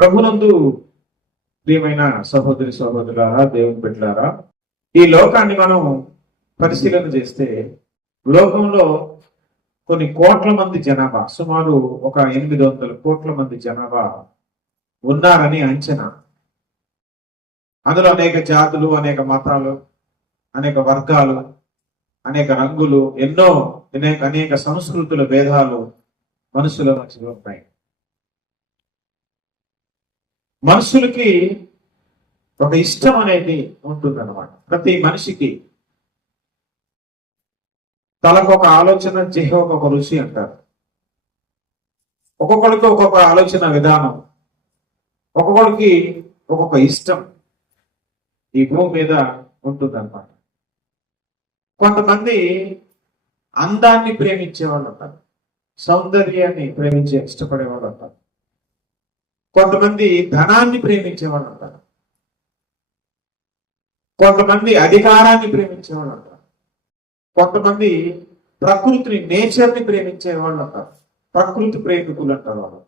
ప్రభునందు ప్రియమైన సహోదరి సహోదరులారా దేవుని పెట్టారా ఈ లోకాన్ని మనం పరిశీలన చేస్తే లోకంలో కొన్ని కోట్ల మంది జనాభా సుమారు ఒక ఎనిమిది వందల కోట్ల మంది జనాభా ఉన్నారని అంచనా. అందులో అనేక జాతులు అనేక మతాలు అనేక వర్గాలు అనేక రంగులు ఎన్నో అనేక అనేక సంస్కృతుల భేదాలు మనుషుల మధ్యలో ఉన్నాయి. మనుషులకి ఒక ఇష్టం అనేది ఉంటుందన్నమాట. ప్రతి మనిషికి తలకు ఒక ఆలోచన చేహ ఒక రుచి అంటారు. ఒక్కొక్కడికి ఒక్కొక్క ఆలోచన విధానం ఒక్కొక్కడికి ఒక్కొక్క ఇష్టం ఈ భూమి మీద ఉంటుందన్నమాట. కొంతమంది అందాన్ని ప్రేమించే వాళ్ళు ఉంటారు సౌందర్యాన్ని ప్రేమించే ఇష్టపడే వాళ్ళు ఉంటారు. కొంతమంది ధనాన్ని ప్రేమించే వాళ్ళు కొంతమంది అధికారాన్ని ప్రేమించేవాళ్ళు అంటారు కొంతమంది ప్రకృతిని నేచర్ని ప్రేమించే వాళ్ళు అంటారు ప్రకృతి ప్రేమికులు అంటారు వాళ్ళు.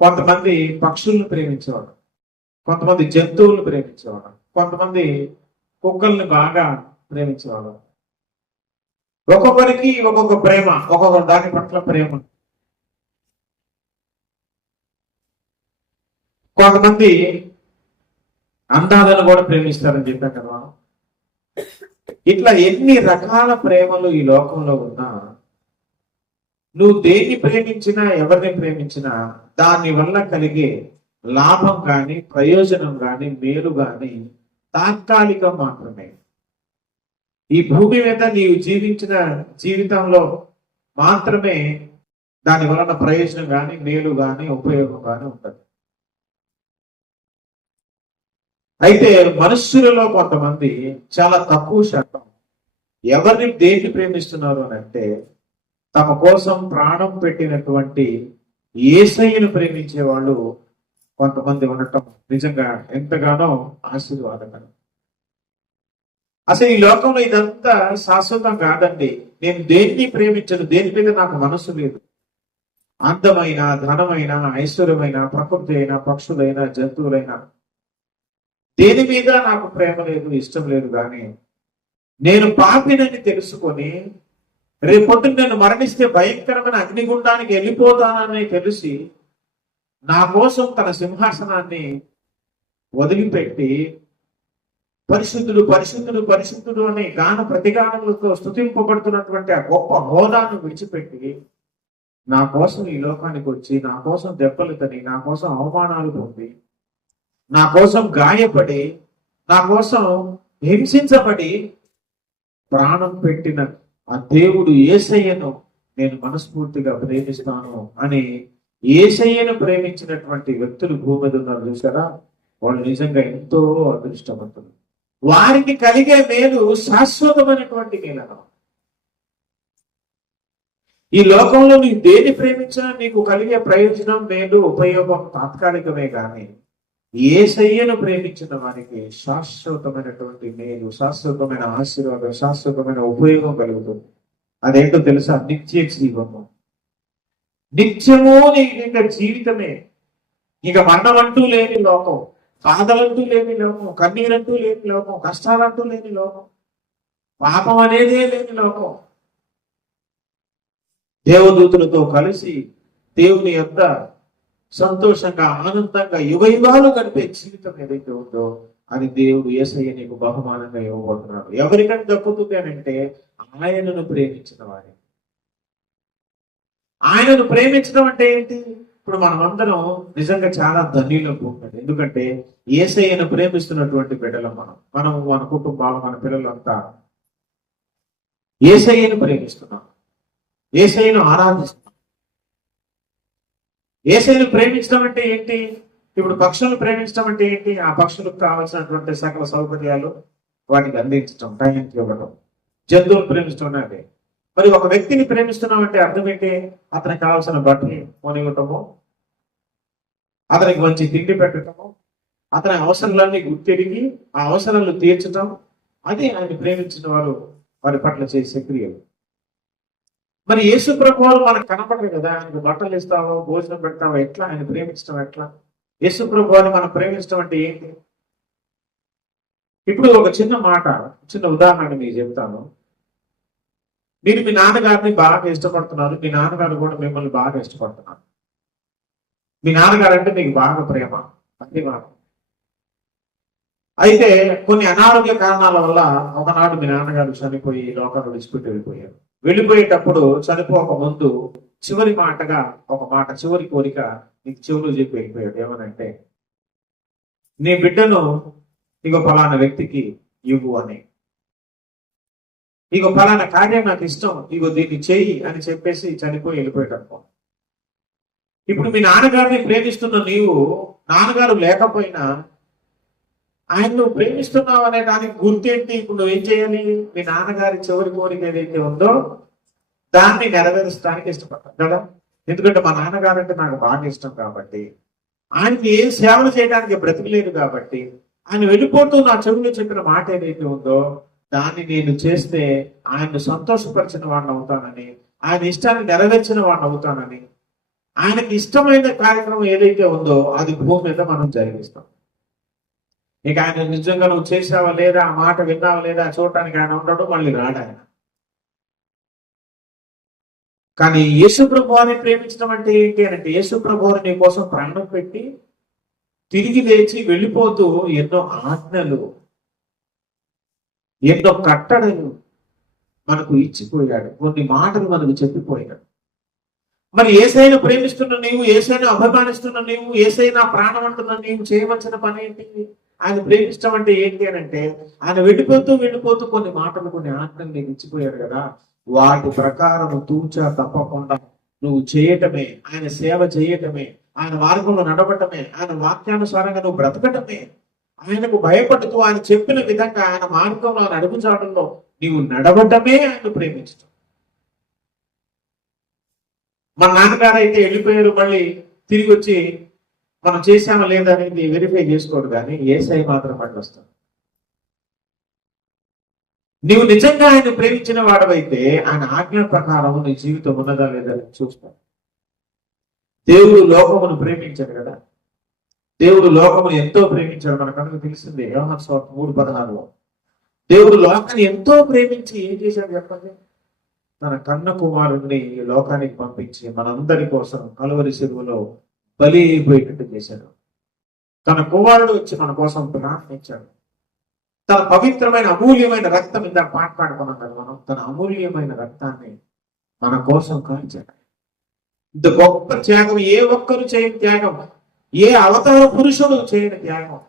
కొంతమంది పక్షులను ప్రేమించేవాడు కొంతమంది జంతువులను ప్రేమించేవాడు కొంతమంది కుక్కల్ని బాగా ప్రేమించేవాడు ఒక్కొక్కరికి ఒక్కొక్క ప్రేమ ఒక్కొక్క దాని పట్ల ప్రేమ కొంతమంది అందాలను కూడా ప్రేమిస్తారని చెప్పాం కదా మనం. ఇట్లా ఎన్ని రకాల ప్రేమలు ఈ లోకంలో ఉన్నా నువ్వు దేన్ని ప్రేమించినా ఎవరిని ప్రేమించినా దాని వల్ల కలిగే లాభం కానీ ప్రయోజనం కానీ మేలు కానీ తాత్కాలికం మాత్రమే. ఈ భూమి మీద నీవు జీవించిన జీవితంలో మాత్రమే దాని వలన ప్రయోజనం కానీ మేలు కానీ ఉపయోగం కానీ ఉంటుంది. అయితే మనుష్యులలో కొంతమంది చాలా తక్కువ శాతం ఎవరిని దేన్ని ప్రేమిస్తున్నారు అని అంటే తమ కోసం ప్రాణం పెట్టినటువంటి ఏసయ్యను ప్రేమించే వాళ్ళు కొంతమంది ఉండటం నిజంగా ఎంతగానో ఆశీర్వాదకరం. అసలు ఈ లోకంలో ఇదంతా శాశ్వతం కాదండి. నేను దేన్ని ప్రేమించను? దేని మీద నాకు మనసు లేదు. అందమైన ధనమైన ఐశ్వర్యమైన ప్రకృతి అయినా పక్షులైనా జంతువులైనా దేని మీద నాకు ప్రేమ లేదు ఇష్టం లేదు కానీ నేను పాపినని తెలుసుకొని రేపొద్దు నేను మరణిస్తే భయంకరమైన అగ్నిగుండానికి వెళ్ళిపోతానని తెలిసి నా కోసం తన సింహాసనాన్ని వదిలిపెట్టి పరిశుద్ధుడు పరిశుద్ధుడు పరిశుద్ధుడు అనే గాన ప్రతిగానములతో స్థుతింపబడుతున్నటువంటి ఆ గొప్ప హోదాను విడిచిపెట్టి నా కోసం ఈ లోకానికి వచ్చి నా కోసం దెబ్బలు తని నా కోసం అవమానాలు పొంది నా కోసం గాయపడి నా కోసం హింసించబడి ప్రాణం పెట్టిన ఆ దేవుడు ఏసయ్యను నేను మనస్ఫూర్తిగా ప్రేమిస్తాను అని ఏసయ్యను ప్రేమించినటువంటి వ్యక్తులు భూమి మీద ఉన్నారు చూసారా వాళ్ళు నిజంగా ఎంతో అదృష్టవంతులు. వారికి కలిగే మేలు శాశ్వతమైనటువంటి మేలన? ఈ లోకంలో నీవు దేని ప్రేమించినా నీకు కలిగే ప్రయోజనం మేలు ఉపయోగం తాత్కాలికమే కానీ ఏసయ్యను ప్రేమించిన వారికి శాశ్వతమైనటువంటి మేలు శాశ్వతమైన ఆశీర్వాదం శాశ్వతమైన ఉపయోగం కలుగుతుంది. అదేంటో తెలుసా? నిత్య జీవము. నిత్యము నీకు ఇంకా జీవితమే. ఇక మరణం అంటూ లేని లోకం బాధలంటూ లేని లోకం కన్నీరంటూ లేని లోకం కష్టాలంటూ లేని లోకం పాపం అనేదే లేని లోకం. దేవదూతులతో కలిసి దేవుని యొక్క సంతోషంగా ఆనందంగా యుగ యుగాలు గడిపే జీవితం ఏదైతే ఉందో అది దేవుడు ఏసయ్య నీకు బహుమానంగా ఇవ్వబోతున్నాడు. ఎవరికైనా దక్కుతుంది అని అంటే ఆయనను ప్రేమించిన వారి. ఆయనను ప్రేమించడం అంటే ఏంటి? ఇప్పుడు మనం అందరం నిజంగా చాలా ధన్యులం ఉంటుంది ఎందుకంటే ఏసయ్యను ప్రేమిస్తున్నటువంటి బిడ్డలం మనం. మనం మన కుటుంబాలు మన పిల్లలంతా ఏసయ్యను ప్రేమిస్తున్నాం. ఏసయ్యను ఆరాధిస్తున్నాం. ఏసైను ప్రేమించడం అంటే ఏంటి? ఇప్పుడు పక్షులను ప్రేమించడం అంటే ఏంటి? ఆ పక్షులకు కావాల్సినటువంటి సకల సౌకర్యాలు వాటికి అందించడం టైంకి ఇవ్వడం జంతువులు ప్రేమించడం అంటే. మరి ఒక వ్యక్తిని ప్రేమిస్తున్నాం అంటే అర్థం ఏంటి? అతనికి కావాల్సిన బట్టలు కొనివ్వటము అతనికి మంచి తిండి పెట్టడము అతని అవసరాలన్నీ గుర్తిరిగి ఆ అవసరాలు తీర్చడం అది ఆయన ప్రేమించిన వారు వారి పట్ల చేసే క్రియలు. మరి యేసు ప్రభువాలు మనకు కనపడరు కదా? ఆయనకు బట్టలు ఇస్తావో? భోజనం పెడతావో? ఎట్లా? ఆయన ప్రేమించడం ఎట్లా? యేసు ప్రభువాన్ని మనం ప్రేమించడం అంటే ఏంటి? ఇప్పుడు ఒక చిన్న మాట చిన్న ఉదాహరణ మీకు చెప్తాను. మీరు మీ నాన్నగారిని బాగా ఇష్టపడుతున్నారు. మీ నాన్నగారు కూడా మిమ్మల్ని బాగా ఇష్టపడుతున్నారు. మీ నాన్నగారు అంటే మీకు బాగా ప్రేమ అన్ని మాట అయితే కొన్ని అనారోగ్య కారణాల వల్ల ఒకనాడు మీ నాన్నగారు చనిపోయి లోకాలు విడిచిపెట్టి వెళ్ళిపోయారు. వెళ్ళిపోయేటప్పుడు చనిపోక ముందు చివరి మాటగా ఒక మాట చివరి కోరిక నీకు చెవులు చెప్పి వెళ్ళిపోయాడు. ఏమనంటే నీ బిడ్డను ఇగో ఫలానా వ్యక్తికి ఇవ్వు అని. ఇగో ఫలానా కార్యం నాకు ఇష్టం ఇగో దీన్ని చెయ్యి అని చెప్పేసి చనిపోయి వెళ్ళిపోయేటప్పుడు. ఇప్పుడు మీ నాన్నగారిని ప్రేమిస్తున్న నీవు నాన్నగారు లేకపోయినా ఆయన నువ్వు ప్రేమిస్తున్నావు అనే దానికి గుర్తేంటి? ఇప్పుడు నువ్వేం చేయాలి? మీ నాన్నగారి చివరి కోరిక ఏదైతే ఉందో దాన్ని నెరవేర్చడానికి ఇష్టపడతాను కదా ఎందుకంటే మా నాన్నగారు అంటే నాకు బాగా ఇష్టం కాబట్టి ఆయనకి ఏం సేవలు చేయడానికి బ్రతికలేదు కాబట్టి ఆయన వెళ్ళిపోతూ నా చెవులో చెప్పిన మాట ఏదైతే ఉందో దాన్ని నేను చేస్తే ఆయన్ను సంతోషపరిచిన వాడిని అవుతానని ఆయన ఇష్టాన్ని నెరవేర్చిన వాడిని అవుతానని ఆయనకి ఇష్టమైన కార్యక్రమం ఏదైతే ఉందో అది భూమి మీద మనం జరిగిస్తాం. నీకు ఆయన నిజంగా నువ్వు చేసావా లేదా? ఆ మాట విన్నావా లేదా? చూడటానికి ఆయన ఉండడు మళ్ళీ రాడు ఆయన. కానీ యేసు ప్రభువాన్ని ప్రేమించడం అంటే ఏంటి అంటే యేసు ప్రభువారు నీ కోసం ప్రాణం పెట్టి తిరిగి లేచి వెళ్ళిపోతూ ఎన్నో ఆజ్ఞలు ఎన్నో కట్టడలు మనకు ఇచ్చిపోయాడు. కొన్ని మాటలు మనకు చెప్పిపోయాడు. మరి ఏసైనా ప్రేమిస్తున్న నీవు ఏసైనా అభిమానిస్తున్న నీవు ఏసైనా ప్రాణం అంటున్న నీవు చేయవలసిన పని ఏంటి? ఆయన ప్రేమించడం అంటే ఏంటి అని అంటే ఆయన వెళ్ళిపోతూ వెళ్ళిపోతూ కొన్ని మాటలు కొన్ని ఆజ్ఞలు నీకు ఇచ్చిపోయాడు కదా. వాటి ప్రకారం తూచా తప్పకుండా నువ్వు చేయటమే ఆయన సేవ చేయటమే ఆయన మార్గంలో నడవటమే ఆయన వాక్యానుసారంగా నువ్వు బ్రతకటమే. ఆయనకు భయపడుతూ ఆయన చెప్పిన విధంగా ఆయన మార్గంలో నడుపుచాటంలో నీవు నడవటమే ఆయన ప్రేమించటం. మా నాన్నగారు అయితే వెళ్ళిపోయారు మళ్ళీ తిరిగి వచ్చి మనం చేసామా లేదా అనేది వెరిఫై చేసుకోడు కానీ ఏసై మాత్రం అట్లా వస్తాడు. నీవు నిజంగా ఆయన ప్రేమించిన వాడవైతే ఆయన ఆజ్ఞ ప్రకారం నీ జీవితం ఉన్నదా లేదా అని దేవుడు లోకమును ప్రేమించాడు కదా. దేవుడు లోకమును ఎంతో ప్రేమించాడు. కనుక తెలిసింది యోహన్ స్వార్థ మూడు పదహారులో దేవుడు లోకాన్ని ఎంతో ప్రేమించి ఏం చేశాడు చెప్పండి? తన కన్న కుమారుణ్ణి ఈ లోకానికి పంపించి మనందరి కోసం కలువరి చెరువులో బలి అయిపోయేటట్టు చేశాడు. తన కుమారుడు వచ్చి మన కోసం ప్రార్థించాడు. తన పవిత్రమైన అమూల్యమైన రక్తం ఇంత మాట్లాడుకున్నాం కదా మనం తన అమూల్యమైన రక్తాన్ని మన కోసం కాల్చాడు ఇంత గొప్ప త్యాగం ఏ ఒక్కరు చేయని త్యాగం ఏ అవతార పురుషుడు చేయని త్యాగం.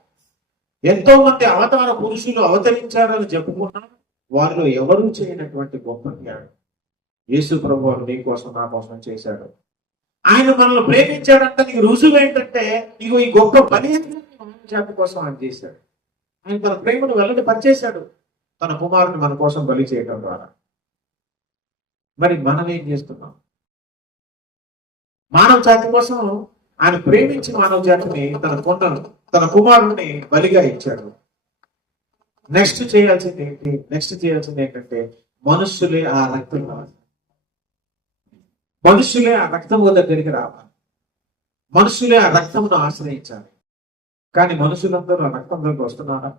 ఎంతో మంది అవతార పురుషులు అవతరించారని చెప్పుకున్నా. వారిలో ఎవరు చేయనటువంటి గొప్ప త్యాగం? యేసు ప్రభు నీ కోసం నా కోసం చేశాడు. ఆయన మనల్ని ప్రేమించాడంటే నీకు రుజువు ఏంటంటే ఇగో ఈ గొప్ప పని చేత కోసం ఆయన చేశాడు. ఆయన తన ప్రేమను వెళ్ళని పనిచేశాడు తన కుమారుని మన కోసం బలి చేయడం ద్వారా. మరి మనం ఏం చేస్తున్నాం? మానవ జాతి కోసం ఆయన ప్రేమించిన మానవ జాతిని తన కొండను తన కుమారుణ్ణి బలిగా ఇచ్చాడు. నెక్స్ట్ చేయాల్సింది ఏంటి? నెక్స్ట్ చేయాల్సింది ఏంటంటే మనుషులే ఆ రక్తం కావాలి మనుషులే ఆ రక్తం దగ్గరికి రావాలి. మనుషులే ఆ రక్తమును ఆశ్రయించాలి. కానీ మనుషులందరూ ఆ రక్తం దగ్గర వస్తున్నారా?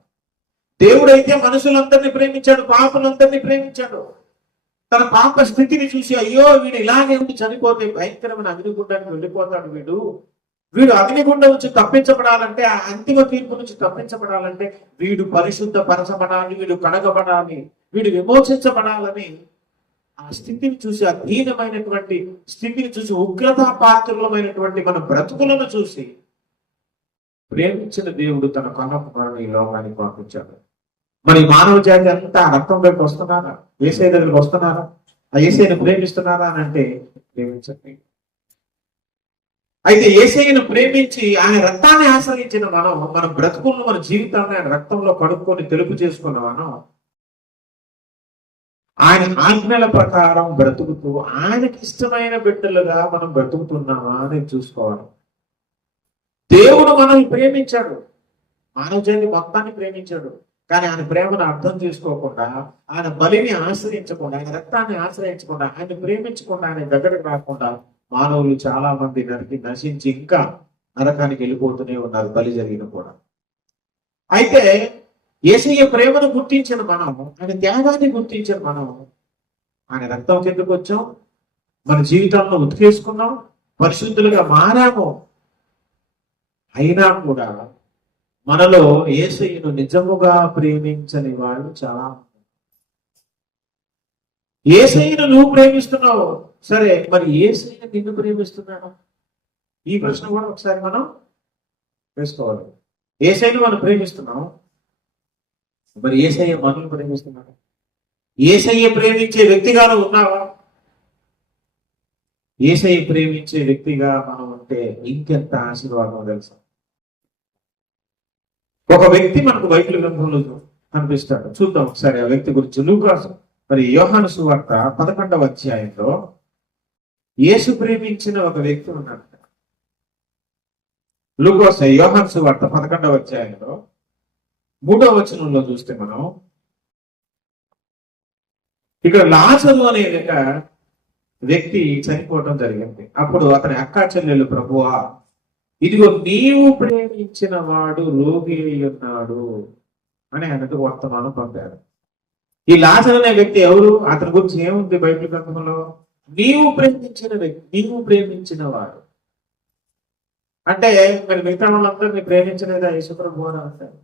దేవుడైతే మనుషులందరినీ ప్రేమించాడు పాపలందరినీ ప్రేమించాడు. తన పాప స్థితిని చూసి అయ్యో వీడు ఇలాగే ఉండి చనిపోతే భయంకరమైన అగ్నిగుండానికి వెళ్ళిపోతాడు వీడు. వీడు అగ్నిగుండం నుంచి తప్పించబడాలంటే ఆ అంతిమ తీర్పు నుంచి తప్పించబడాలంటే వీడు పరిశుద్ధ పరచబడాలి వీడు కడగబడాలి వీడు విమోచించబడాలని ఆ స్థితిని చూసి ఆ దీనమైనటువంటి స్థితిని చూసి ఉగ్రతా పాత్రలమైనటువంటి మన బ్రతుకులను చూసి ప్రేమించిన దేవుడు తన కన్నప్పను ఈ లోకానికి పంపించాడు. మరి మానవ జాతి అంతా రక్తం వైపు వస్తున్నారా? ఏసై దగ్గరికి వస్తున్నారా? ఆ ఏసైని ప్రేమిస్తున్నారా అని అంటే ప్రేమించండి. అయితే ఏసైను ప్రేమించి ఆయన రక్తాన్ని ఆశ్రయించిన మనం మన బ్రతుకులను మన జీవితాన్ని ఆయన రక్తంలో కడుక్కొని తెలుపు చేసుకున్న మనం ఆయన ఆజ్ఞల ప్రకారం బ్రతుకుతూ ఆయనకి ఇష్టమైన బిడ్డలుగా మనం బ్రతుకుతున్నామా అని చూసుకోవడం. దేవుడు మనల్ని ప్రేమించాడు. మానవ జాతి మొత్తాన్ని ప్రేమించాడు. కానీ ఆయన ప్రేమను అర్థం చేసుకోకుండా ఆయన బలిని ఆశ్రయించకుండా ఆయన రక్తాన్ని ఆశ్రయించకుండా ఆయన ప్రేమించకుండా ఆయన దగ్గరకు రాకుండా మానవులు చాలా మంది నరికి నశించి ఇంకా నరకానికి వెళ్ళిపోతూనే ఉన్నారు బలి జరిగిన కూడా. అయితే ఏసయ్య ప్రేమను గుర్తించిన మనం ఆయన త్యాగాన్ని గుర్తించిన మనం. ఆయన రక్తం కిందకు వచ్చాం మన జీవితంలో ఉతికేసుకున్నాం పరిశుద్ధులుగా మారాము. అయినా కూడా మనలో ఏసయ్యను నిజముగా ప్రేమించని వాళ్ళు చాలా ఏసయ్యను నువ్వు ప్రేమిస్తున్నావు. సరే మరి ఏసయ్య నిన్ను ప్రేమిస్తున్నాడు? ఈ ప్రశ్న కూడా ఒకసారి మనం వేసుకోవాలి. ఏసైను మనం ప్రేమిస్తున్నాం. మరి ఏసయ్య మనల్ని ప్రేమిస్తున్నాడు ఏసయ్య ప్రేమించే వ్యక్తిగాను ఉన్నావా? ఏసయ్య ప్రేమించే వ్యక్తిగా మనం ఉంటే ఇంకెంత ఆశీర్వాదం తెలుసా? ఒక వ్యక్తి మనకు బైబిల్ గ్రంథంలో కనిపిస్తాడు. చూద్దాం ఒకసారి ఆ వ్యక్తి గురించి. లూకాసు మరి యోహాను సువార్త పదకొండవ అధ్యాయంలో యేసు ప్రేమించిన ఒక వ్యక్తి ఉన్నాడు. లూకోస్ యోహాను సువార్త పదకొండవ అధ్యాయంలో మూడవ వచనంలో చూస్తే మనం ఇక్కడ లాజరు అనే ఒక వ్యక్తి చనిపోవడం జరిగింది. అప్పుడు అతని అక్కా చెల్లెలు ప్రభువా ఇదిగో నీవు ప్రేమించిన వాడు రోగి ఉన్నాడు అని ఆయనకు వర్తమానం పంపారు. ఈ లాజర్ అనే వ్యక్తి ఎవరు? అతని గురించి ఏముంది బైబిల్ గ్రంథంలో? నీవు ప్రేమించిన వ్యక్తి నీవు ప్రేమించిన వాడు. అంటే మరి మిగతా వాళ్ళందరినీ ప్రేమించలేదా యేసుప్రభు అని అంటారు.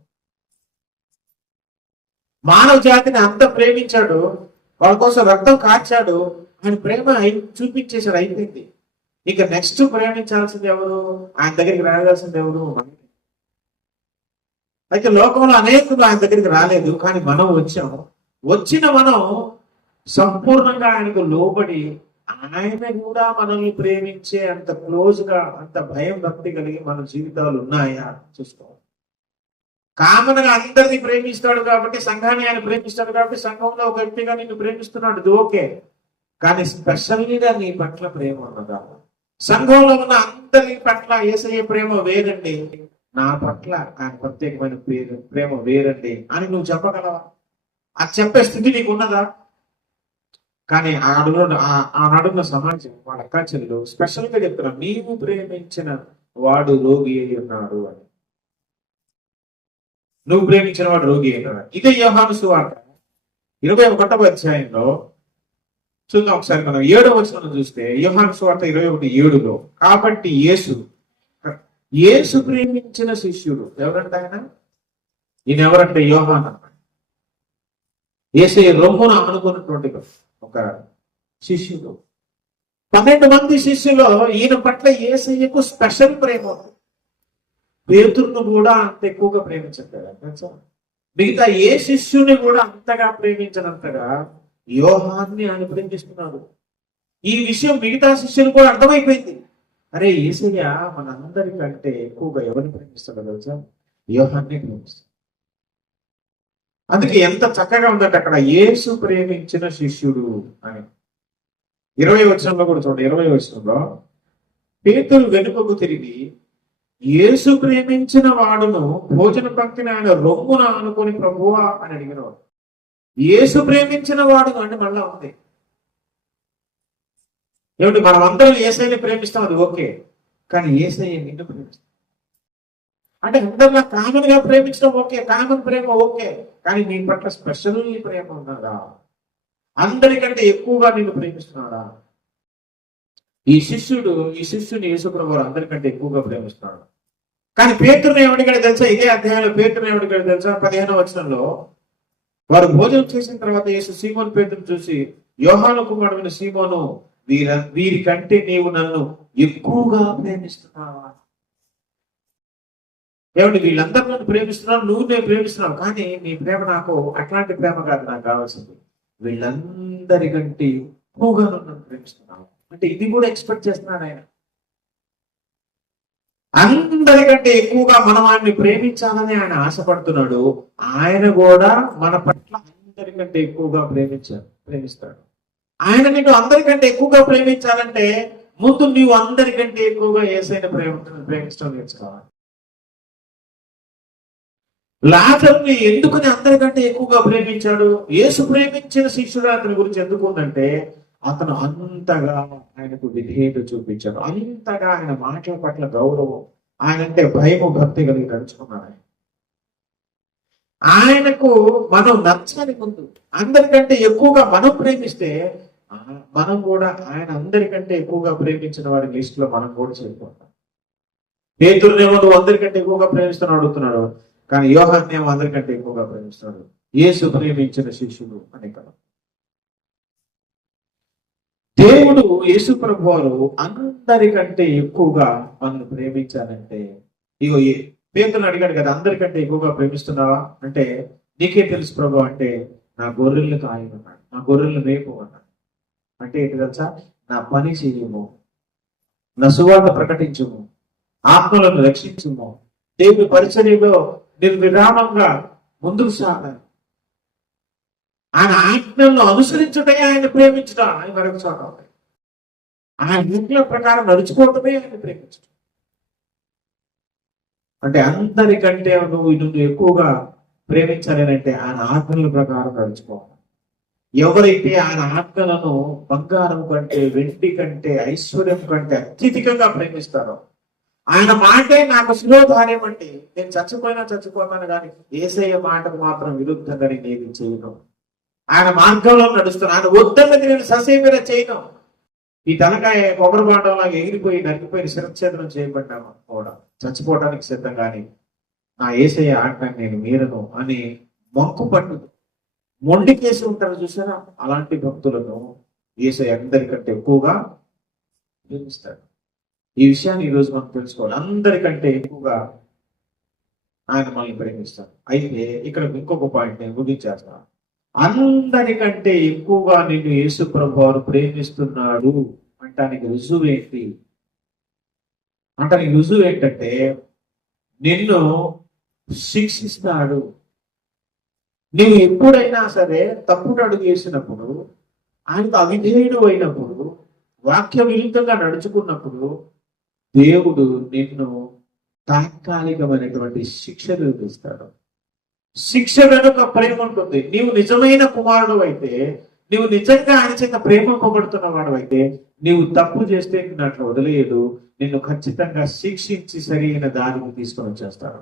మానవ జాతిని అంత ప్రేమించాడు వాళ్ళ కోసం రక్తం కార్చాడు ఆయన ప్రేమ చూపించేశాడు అయిపోయింది. ఇక నెక్స్ట్ ప్రేమించాల్సింది ఎవరు? ఆయన దగ్గరికి రాగాల్సింది ఎవరు? అయితే లోకంలో అనేకులు ఆయన దగ్గరికి రాలేదు కానీ మనం వచ్చాము వచ్చిన మనం సంపూర్ణంగా ఆయనకు లోబడి ఆయన కూడా మనల్ని ప్రేమించే అంత క్లోజ్గా అంత భయం భక్తి కలిగి మన జీవితాలు ఉన్నాయా? చూసుకోవాలి కామన్గా అందరినీ ప్రేమిస్తాడు కాబట్టి సంఘాన్ని ఆయన ప్రేమిస్తాడు కాబట్టి సంఘంలో ఒక వ్యక్తిగా నిన్ను ప్రేమిస్తున్నాడు. ఇది ఓకే. కానీ స్పెషల్గా నీ పట్ల ప్రేమ ఉన్నదా? సంఘంలో ఉన్న అందరి పట్ల ఏసయ్య ప్రేమ వేరండి. నా పట్ల ఆయన ప్రత్యేకమైన పేరు ప్రేమ వేరండి అని నువ్వు చెప్పగలవా? అది చెప్పే స్థితి నీకు ఉన్నదా? కానీ ఆడున్న ఆ- ఆనాడున్న సమాజం వాళ్ళ అక్కాచెల్లు స్పెషల్గా చెప్తున్నా నీవు ప్రేమించిన వాడు రోగి అయి ఉన్నాడు అని. నువ్వు ప్రేమించిన వాడు రోగి అయి ఇదే యోహాను సువార్త. ఇరవై ఒకటవ అధ్యాయంలో చూద్దాం ఒకసారి మనం. ఏడవ వచనం చూస్తే యోహాను సువార్త ఇరవై ఒకటి ఏడులో కాబట్టి యేసు యేసు ప్రేమించిన శిష్యుడు ఎవరంటే ఆయన? ఈయన ఎవరంటే యోహాన్ అన్నమాట ఏసే రొమ్మున అనుకున్నటువంటి ఒక శిష్యుడు. పన్నెండు మంది శిష్యులో ఈయన పట్ల ఏసయ్యకు స్పెషల్ ప్రేమ ఉంది. పేతురును కూడా అంత ఎక్కువగా ప్రేమించట్లేదు తెలుసా మిగతా ఏ శిష్యుని కూడా అంతగా ప్రేమించినంతగా యోహాన్ని ఆయన ప్రేమిస్తున్నాడు ఈ విషయం మిగతా శిష్యులు కూడా అర్థమైపోయింది. అరే ఏసయ్య మనందరికంటే ఎక్కువగా ఎవరిని ప్రేమిస్తాడో తెలుసా? యోహాన్ని ప్రేమిస్తాడు. అందుకే ఎంత చక్కగా ఉందంటే అక్కడ యేసు ప్రేమించిన శిష్యుడు అని. ఇరవై వచనంలో కూడా చూడండి ఇరవై వచనంలో పేతులు వెనుకకు తిరిగి యేసు ప్రేమించిన వాడును భోజన పంక్తిని ఆయన రొమ్మున అనుకుని ప్రభువా అని అడిగినవాడు. యేసు ప్రేమించిన వాడు అంటే మళ్ళా ఉంది. ఏమిటి మనం అందరం ఏసైని ప్రేమిస్తాం అది ఓకే. కానీ ఏసై నిన్ను ప్రేమిస్తాం అంటే అందరిలా కామన్గా ప్రేమించడం ఓకే కామన్ ప్రేమ ఓకే కానీ నీ పట్ల స్పెషల్ ప్రేమ ఉన్నదా? అందరికంటే ఎక్కువగా నిన్ను ప్రేమిస్తున్నాడా? ఈ శిష్యుడు ఈ శిష్యుని యేసుప్రభు అందరికంటే ఎక్కువగా ప్రేమిస్తున్నాడు కానీ పేతురుని ఏమడిగాడు తెలుసా? ఇదే అధ్యాయంలో పేతురుని ఏమడిగాడు తెలుసా? పదిహేను వచనంలో వారు భోజనం చేసిన తర్వాత యేసు సీమోన్ పేతురు చూసి యోహాను కుమారుడైన సీమోను వీర వీరి కంటే నీవు నన్ను ఎక్కువగా ప్రేమిస్తున్నావా? ఏమిటి వీళ్ళందరూ నన్ను ప్రేమిస్తున్నావు నువ్వు నేను ప్రేమిస్తున్నావు కానీ నీ ప్రేమ నాకు అట్లాంటి ప్రేమ కాదు నాకు కావాల్సింది. వీళ్ళందరికంటే ఎక్కువగా నువ్వు నన్ను ప్రేమిస్తున్నావు. అంటే ఇది కూడా ఎక్స్పెక్ట్ చేస్తున్నాడు ఆయన. అందరికంటే ఎక్కువగా మనం ఆయన్ని ప్రేమించాలని ఆయన ఆశపడుతున్నాడు. ఆయన కూడా మన పట్ల అందరికంటే ఎక్కువగా ప్రేమించాడు ప్రేమిస్తాడు. ఆయన నీకు అందరికంటే ఎక్కువగా ప్రేమించాలంటే ముందు నీవు అందరికంటే ఎక్కువగా ఏసైన ప్రేమ ప్రేమించడం నేర్చుకోవాలి. లాజర్ని ఎందుకని అందరికంటే ఎక్కువగా ప్రేమించాడు? యేసు ప్రేమించిన శిష్యుడు అతని గురించి ఎందుకు ఉందంటే అతను అంతగా ఆయనకు విధేయత చూపించాడు. అంతగా ఆయన మాటల పట్ల గౌరవం ఆయనంటే భయము భక్తి కలిగి నడుచుకున్నాడు ఆయన. ఆయనకు మనం నచ్చాలి ముందు అందరికంటే ఎక్కువగా మనం ప్రేమిస్తే మనం కూడా ఆయన అందరికంటే ఎక్కువగా ప్రేమించిన వారి లిస్ట్లో మనం కూడా చేరుకుంటాం. పేతురునేమో నువ్వు అందరికంటే ఎక్కువగా ప్రేమిస్తాను అడుగుతున్నాడు. కానీ యోహాన్నేమో అందరికంటే ఎక్కువగా ప్రేమిస్తున్నాడు. యేసు ప్రేమించిన శిష్యుడు అని కదా. దేవుడు యేసు ప్రభువారు అందరికంటే ఎక్కువగా మనల్ని ప్రేమించాలంటే ఇగో ఏ- పేతులు అడిగాడు కదా అందరికంటే ఎక్కువగా ప్రేమిస్తున్నావా? అంటే నీకే తెలుసు ప్రభు అంటే నా గొర్రెలను కాయమన్నాడు నా గొర్రెలను మేపు అన్నాడు అంటే ఏంటి తెలుసా? నా పని చేయము నా సువార్త ప్రకటించుము ఆత్మలను రక్షించుము దేవుని పరిచర్యలో నిర్విరామంగా ముందుకు సాగాలి. ఆయన ఆజ్ఞలను అనుసరించుటే ఆయన ప్రేమించడం ఆయన మరొక చోట ఆయన ఆజ్ఞల ప్రకారం నడుచుకోవటమే ఆయన ప్రేమించడం అంటే అందరికంటే నువ్వు నువ్వు ఎక్కువగా ప్రేమించాలంటే ఆయన ఆజ్ఞల ప్రకారం నడుచుకోవాలి. ఎవరైతే ఆయన ఆజ్ఞలను బంగారం కంటే వెండి కంటే ఐశ్వర్యం కంటే అత్యధికంగా ప్రేమిస్తారో ఆయన మాటే నాకు శిరోధార్యం అంటే నేను చచ్చిపోయినా చచ్చిపోతాను కానీ ఏసయ్య మాటకు మాత్రం విరుద్ధంగా నేను ఏది చేయను. ఆయన మార్గంలో నడుస్తున్నాను ఆయన వద్దన్నది నేను ససేమైనా చేయను. ఈ తలకాయ కొబ్బరి బాటంలాగా ఎగిరిపోయి నరికిపోయి శిరచ్ఛేదనం చేయబడ్డాము కూడా. చచ్చిపోవడానికి సిద్ధం కానీ నా ఏసయ్య ఆజ్ఞ నేను మీరను అని మొక్కు పట్టుదు మొండి కేసు ఉంటారు చూసారా? అలాంటి భక్తులను ఏసయ్య అందరికంటే ఎక్కువగా ప్రేమిస్తాడు. ఈ విషయాన్ని ఈ రోజు మనం తెలుసుకోవాలి. అందరికంటే ఎక్కువగా ఆయన మనల్ని ప్రేమిస్తాడు. అయితే ఇక్కడ ఇంకొక పాయింట్ నేను ముగించేస్తాను అందరికంటే ఎక్కువగా నిన్ను యేసు ప్రభు వారు ప్రేమిస్తున్నాడు అంటానికి రుజువు ఏంటి? అంటానికి రుజువు ఏంటంటే నిన్ను శిక్షిస్తాడు. నువ్వు ఎప్పుడైనా సరే తప్పుడు అడుగు వేసినప్పుడు ఆయనకు అవిధేయుడు అయినప్పుడు వాక్య విరుద్ధంగా నడుచుకున్నప్పుడు దేవుడు నిన్ను తాత్కాలికమైనటువంటి శిక్ష విధిస్తాడు. శిక్ష వెనుక ప్రేమ ఉంటుంది. నీవు నిజమైన కుమారుడు అయితే నీవు నిజంగా ఆయన చేత ప్రేమ పొగడుతున్నవాడు అయితే నీవు తప్పు చేస్తే నాట్లు అట్లా నిన్ను ఖచ్చితంగా శిక్షించి సరైన దారిని తీసుకొని వచ్చేస్తాడు.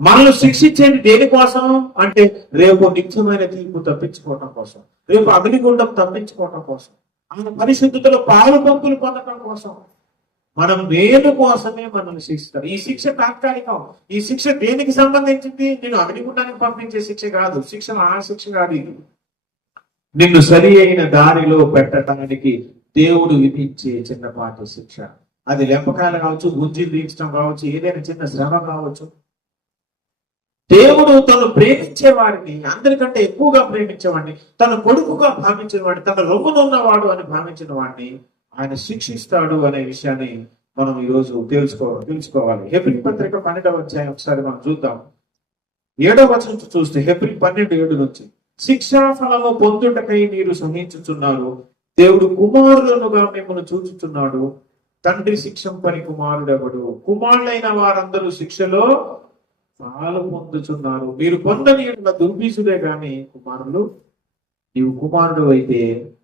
మనల్ని శిక్షించేది దేనికోసం? అంటే రేపు నిత్యమైన తీర్పు తప్పించుకోవటం కోసం రేపు అగ్నిగుండం తప్పించుకోవటం కోసం ఆయన పరిశుద్ధతలో పాలు పంపులు పొందటం కోసం. మనం మేలు కోసమే మనల్ని శిక్షిస్తారు. ఈ శిక్ష తాత్కాలికం. ఈ శిక్ష దేనికి సంబంధించింది? నేను అగ్నిగుండానికి పంపించే శిక్ష కాదు. శిక్ష ఆ శిక్ష కాదు ఇది. నిన్ను సరి అయిన దారిలో పెట్టడానికి దేవుడు విధించే చిన్నపాటి శిక్ష. అది లెంపకాయలు కావచ్చు గుంజి తీర్చడం కావచ్చు ఏదైనా చిన్న శ్రమ కావచ్చు. దేవుడు తను ప్రేమించే వాడిని అందరికంటే ఎక్కువగా ప్రేమించేవాడిని తన కొడుకుగా భావించిన వాడిని తన రొమ్మునున్నవాడు అని భావించిన వాడిని ఆయన శిక్షిస్తాడు అనే విషయాన్ని మనం ఈరోజు రోజు తెలుసుకో తెలుసుకోవాలి. హెబ్రిల్ పత్రిక పన్నెండవ అధ్యాయం ఒకసారి మనం చూద్దాం. ఏడవ వచనం చూస్తే హెబ్రిల్ పన్నెండు ఏడు నుంచి శిక్షా ఫలము పొందుటకై మీరు సహించుచున్నారు దేవుడు కుమారులనుగా మిమ్మల్ని చూచుచున్నాడు. తండ్రి శిక్షం పని కుమారుడెవడు? కుమారులైన వారందరూ శిక్షలో పాలు పొందుచున్నారు. మీరు పొందని ఎడల దుర్బీసుడే గాని కుమారులు నీవు కుమారుడు అయితే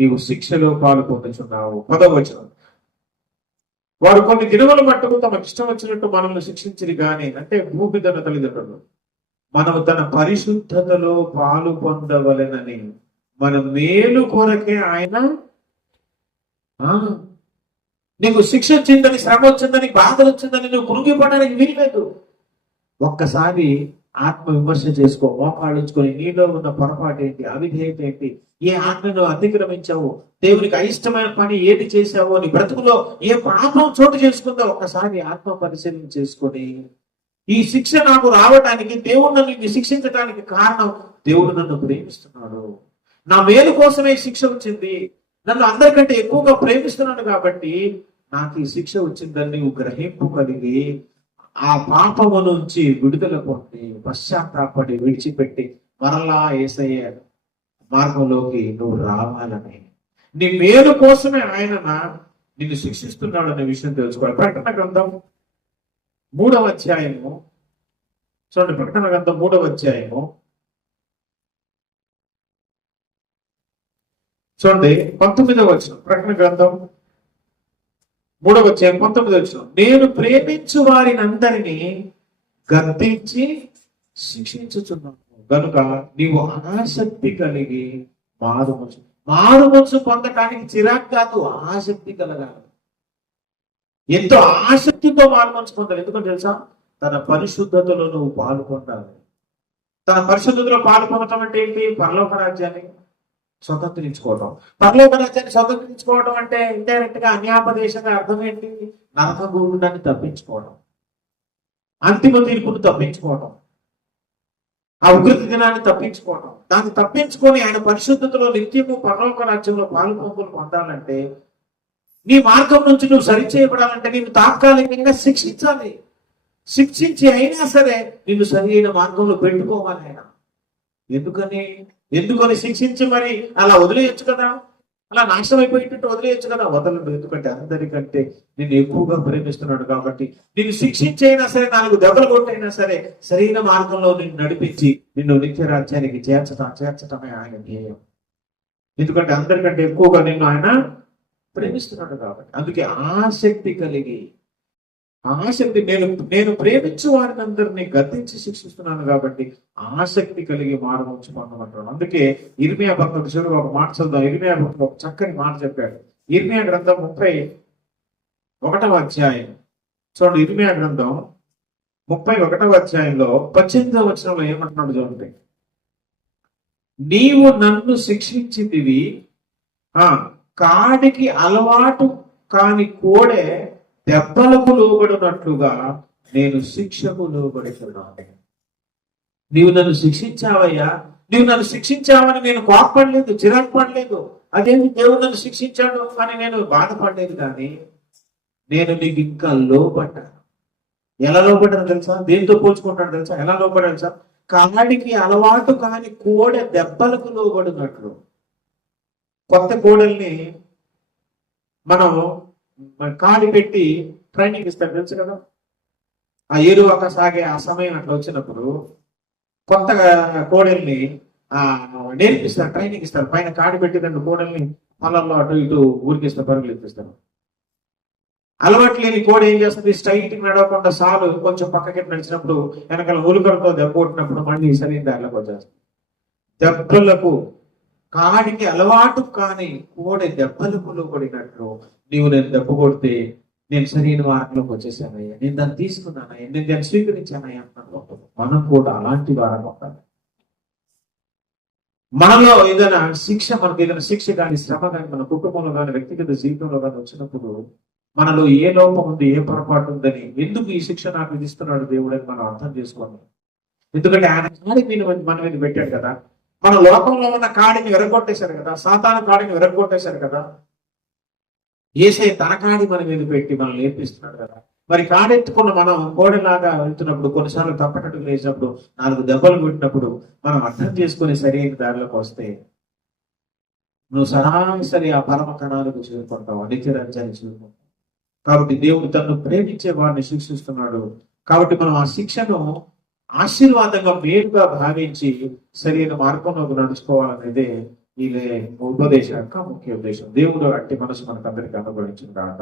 నీవు శిక్షలో పాలు పొందుచున్నావు. పదవచనం వారు కొన్ని దినముల మట్టుకు తమకు ఇష్టం వచ్చినట్టు మనల్ని శిక్షించిరి గాని అంటే భూమి తన తల్లిదండ్రులు. మనము తన పరిశుద్ధతలో పాలు పొందవలెనని మన మేలు కొరకే ఆయన. ఆ, నీకు శిక్ష వచ్చిందని శ్రమ వచ్చిందని బాధలు వచ్చిందని నువ్వు కృంగిపోవడానికి వీల్లేదు. ఒక్కసారి ఆత్మ విమర్శ చేసుకో మోకాడించుకొని నీలో ఉన్న పొరపాటు ఏంటి అవిధేయత ఏంటి ఏ ఆజ్ఞను అతిక్రమించావు దేవునికి అయిష్టమైన పని ఏది చేశావో నీ బ్రతుకులో ఏ పాపం చోటు చేసుకుందో ఒక్కసారి ఆత్మ పరిశీలన చేసుకొని ఈ శిక్ష నాకు రావటానికి దేవుడు నన్ను ఇన్ని శిక్షించడానికి కారణం దేవుడు నన్ను ప్రేమిస్తున్నాడు. నా మేలు కోసమే శిక్ష వచ్చింది. నన్ను అందరికంటే ఎక్కువగా ప్రేమిస్తున్నాడు కాబట్టి నాకు ఈ శిక్ష వచ్చిందని నువ్వు గ్రహింపు కలిగి ఆ పాపము నుంచి విడుదల పొంది పశ్చాత్తాపడి విడిచిపెట్టి మరలా ఏసయ్య మార్గంలోకి నువ్వు రావాలని. నీ మేలు కోసమే ఆయన నిన్ను శిక్షిస్తున్నాడు అనే విషయం తెలుసుకోవాలి. ప్రకటన గ్రంథం మూడవ అధ్యాయము. చూడండి ప్రకటన గ్రంథం మూడవ అధ్యాయము. చూడండి పంతొమ్మిదవ వచ్చిన ప్రకటన గ్రంథం మూడవ అధ్యాయం పంతొమ్మిది వచ్చిన నేను ప్రేమించు వారిని అందరినీ గద్దించి శిక్షించుచున్నాను. గనుక నీవు ఆసక్తి కలిగి మారు మనసు పొందటానికి చిరాకు కాదు ఆసక్తి కలగాలి. ఎంతో ఆసక్తితో మారు పొందాలి. ఎందుకంటే తెలుసా? తన పరిశుద్ధతలో నువ్వు పాల్గొండాలి. తన పరిశుద్ధతలో పాల్గొనటం అంటే ఏంటి? పరలోక రాజ్యాన్ని స్వతంత్రించుకోవటం. పర్లోక రాజ్యాన్ని స్వతంత్రించుకోవడం అంటే ఇండైరెక్ట్గా అన్యాపదేశంగా అర్థం ఏంటి నరక గుండాన్ని తప్పించుకోవడం అంతిమ తీర్పును తప్పించుకోవటం. ఆ ఉగ్రత దినాన్ని తప్పించుకోవడం దాన్ని తప్పించుకొని ఆయన పరిశుద్ధతలో నిత్యము పరలోక రాజ్యంలో పాలుపంపులు పొందాలంటే నీ మార్గం నుంచి నువ్వు సరిచేయబడాలంటే నేను తాత్కాలికంగా శిక్షించాలి. శిక్షించి అయినా సరే నిన్ను అయిన మార్గంలో పెట్టుకోవాలి ఆయన. ఎందుకని? ఎందుకని శిక్షించి మరి అలా వదిలేయచ్చు కదా? అలా నాశనం అయిపోయేటట్టు వదిలేయచ్చు కదా? వదలడు ఎందుకంటే అందరికంటే నిన్ను ఎక్కువగా ప్రేమిస్తున్నాడు కాబట్టి. నిన్ను శిక్షించైనా సరే నాలుగు దెబ్బలు కొట్టైనా సరే సరైన మార్గంలో నిన్ను నడిపించి నిన్ను నిత్య రాజ్యానికి చేర్చటం చేర్చటమే ఆయన ధ్యేయం. ఎందుకంటే అందరికంటే ఎక్కువగా నిన్ను ఆయన ప్రేమిస్తున్నాడు కాబట్టి. అందుకే ఆసక్తి కలిగి ఆసక్తి నేను నేను ప్రేమించు వారిని అందరినీ గద్దించి శిక్షిస్తున్నాను కాబట్టి ఆసక్తి కలిగి మారవచ్చు పొందమంటాడు అందుకే ఇర్మియా భక్తుడు చివరి ఒక మాట చదువు ఇర్మియా భక్తుడు ఒక చక్కని మాట చెప్పాడు. ఇర్మియా గ్రంథం ముప్పై ఒకటవ అధ్యాయం. చూడండి ఇర్మియా గ్రంథం ముప్పై ఒకటవ అధ్యాయంలో పద్దెనిమిదవ వచనంలో ఏమంటున్నాడు చూడండి. నీవు నన్ను శిక్షించిందివి ఆ కాడికి అలవాటు కాని కోడే దెబ్బలకు లోబడినట్లుగా నేను శిక్షకు లోబడుతున్నాను. నీవు నన్ను శిక్షించావయ్యా? నీవు నన్ను శిక్షించావని నేను కోపడలేదు చిరాకు పడలేదు అదేమి దేవుడు నన్ను శిక్షించాడు అని నేను బాధపడలేదు కానీ నేను నీకు ఇంకా లోపడ్డాను ఎలా లోపడ్డాను తెలుసా? దేంతో పోల్చుకుంటాను తెలుసా? ఎలా లోపడ్డాను తెలుసా? కాడికి అలవాటు కాని కోడె దెబ్బలకు లోబడినట్లు. కొత్త కోడల్ని మనం కాడి పెట్టి ట్రైనింగ్ ఇస్తారు తెలుసు కదా? ఆ ఏరువాక సాగే ఆ సమయం అట్లా వచ్చినప్పుడు కొత్తగా కోడల్ని ఆ నేర్పిస్తారు ట్రైనింగ్ ఇస్తారు. పైన కాడి పెట్టి రెండు కోడల్ని పొలంలో అటు ఇటు ఊరికిస్తారు పరుగులు ఇప్పిస్తారు అలవాటు లేని కోడి ఏం చేస్తుంది? స్ట్రైట్ నడవకుండా సాలు కొంచెం పక్కకి నడిచినప్పుడు వెనకాల ఉలుకలతో దెబ్బ కొట్టినప్పుడు మళ్ళీ సరైన దారిలోకి వచ్చేస్తుంది. దెబ్బలకు కాడికి అలవాటు కాని కోడి దెబ్బలు కొడినట్లు నీవు నేను దెబ్బ కొడితే నేను సరైన మార్గంలోకి వచ్చేసానయ్యా. నేను దాన్ని తీసుకున్నానయ్యా. నేను దాన్ని స్వీకరించానయ్యా అంటున్నాను మనం కూడా అలాంటి వారం ఉండాలి మనలో ఏదైనా శిక్ష మనకు ఏదైనా శిక్ష కానీ శ్రమ కానీ మన కుటుంబంలో కానీ వ్యక్తిగత జీవితంలో కానీ వచ్చినప్పుడు మనలో ఏ లోపం ఉంది ఏ పొరపాటు ఉందని ఎందుకు ఈ శిక్ష నాకు విధిస్తున్నాడు దేవుడు అని మనం అర్థం చేసుకోండి ఎందుకంటే ఆయన మన మీద పెట్టాడు కదా. మన లోకంలో ఉన్న కాడిని విరగొట్టేశారు కదా సాతాను కాడిని విరగొట్టేశారు కదా. ఏసే తన కాడి మన మీద పెట్టి మనం నేర్పిస్తున్నాడు కదా. మరి కాడెత్తుకున్న మనం కోడెలాగా వెళ్తున్నప్పుడు కొన్నిసార్లు తప్పటట్టు లేచినప్పుడు నాలుగు దెబ్బలు కొట్టినప్పుడు మనం అర్థం చేసుకుని సరైన దారిలోకి వస్తే నువ్వు సరాసరి ఆ పరమ కణాలకు చేరుకుంటావు నిత్య రాజ్యాన్ని చేరుకుంటావు. కాబట్టి దేవుడు తనను ప్రేమించే వాడిని శిక్షిస్తున్నాడు. కాబట్టి మనం ఆ శిక్షను ఆశీర్వాదంగా మేలుగా భావించి సరైన మార్గంలోకి నడుచుకోవాలనేదే ఈ ఉపదేశం యొక్క ముఖ్య ఉద్దేశం. దేవుడు అట్టి మనసు మనకు అందరికీ అనుగ్రహించిన కాక